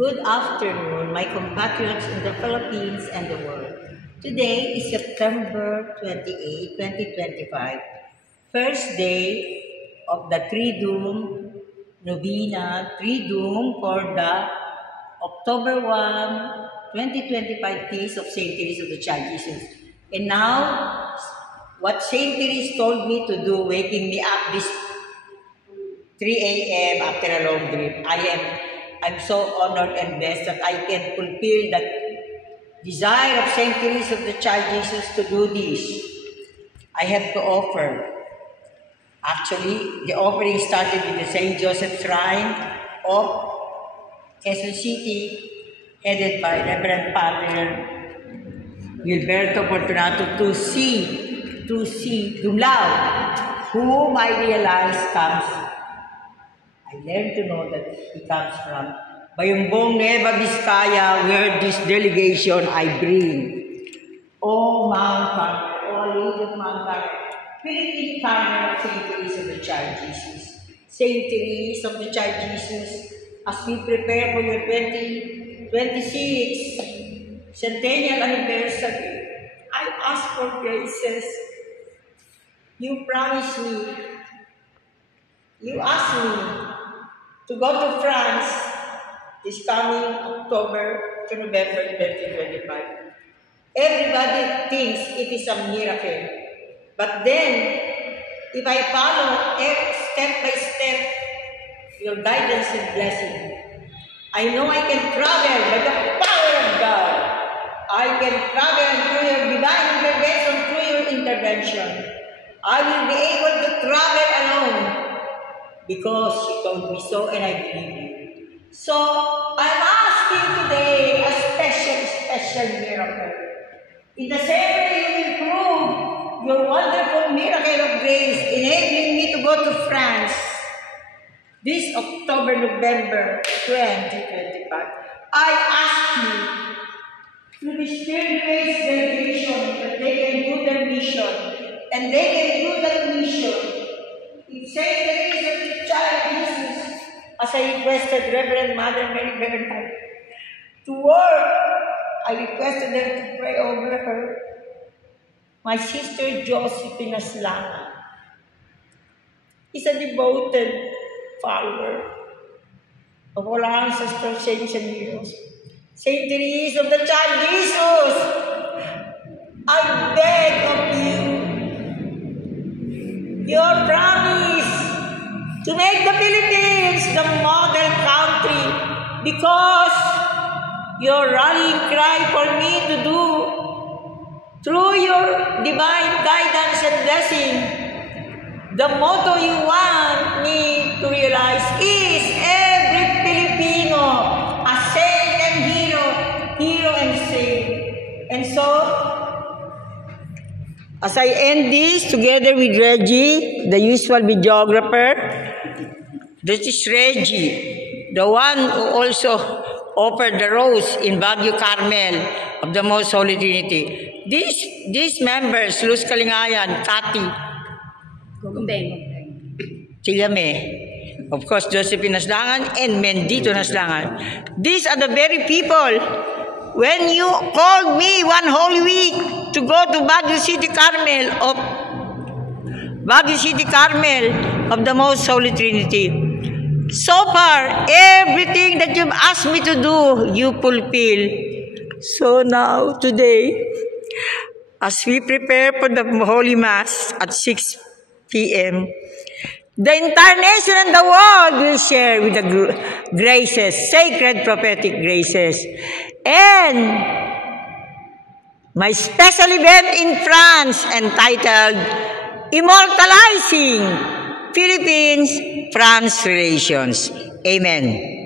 Good afternoon, my compatriots in the Philippines and the world. Today is September 28, 2025, first day of the Triduum Novena, Triduum for the October 1, 2025 Feast of St. Teresa of the Child Jesus. And now, what St. Teresa told me to do, waking me up this 3 a.m. after a long trip, I'm so honored and blessed that I can fulfill that desire of St. Teresa of the Child Jesus to do this. I have to offer. Actually, the offering started with the St. Joseph Shrine of Quezon City, headed by Reverend Father Gilberto Fortunato to see Dumlao, whom I realized I learned to know that he comes from Bayumbong, Nueva Vizcaya, where this delegation I bring. Oh, Mount Carmel, oh, Lady of Mount Carmel, Philippine Carmel of St. Teresa of the Child Jesus. St. Teresa of the Child Jesus, as we prepare for your 2026 centennial anniversary, I ask for graces. You promised me, you asked me to go to France this coming October to November 2025. Everybody thinks it is a miracle. But then, if I follow step by step your guidance and blessing, I know I can travel by the power of God. I can travel through your divine intervention, through your intervention. I will be able to travel alone because you told me so and I believe you. So, I'm asking today a special miracle. In the same way you will prove your wonderful miracle of grace, enabling me to go to France this October, November 2025. I ask you through the Spirit-based delegation that they can do their mission, and they can do that mission. It says there is a child Jesus, as I requested Reverend Mother Mary Bernard to work. I requested them to pray over her. My sister Josephine Aslana is a devoted follower of all our ancestral saints and heroes. St. Teresa of the Child Jesus, I beg of you, your promise to make the Philippines the model country, because your rallying cry for me to do through your divine guidance and blessing, the motto you want me to realize is every Filipino a saint and hero and saint. And so, as I end this together with Reggie, the usual videographer, this is Reggie, the one who also offered the rose in Baguio Carmel of the Most Holy Trinity. These members, Luz Kalingayan, Kati, Chigame, of course, Josephine Naslangan, and Mendito Naslangan. These are the very people, when you called me one whole week to go to Baguio City Carmel of the Most Holy Trinity. So far, everything that you've asked me to do, you fulfill. So now, today, as we prepare for the Holy Mass at 6 p.m., the entire nation and the world will share with the graces, sacred prophetic graces. And my special event in France entitled Immortalizing Philippines-France Relations. Amen.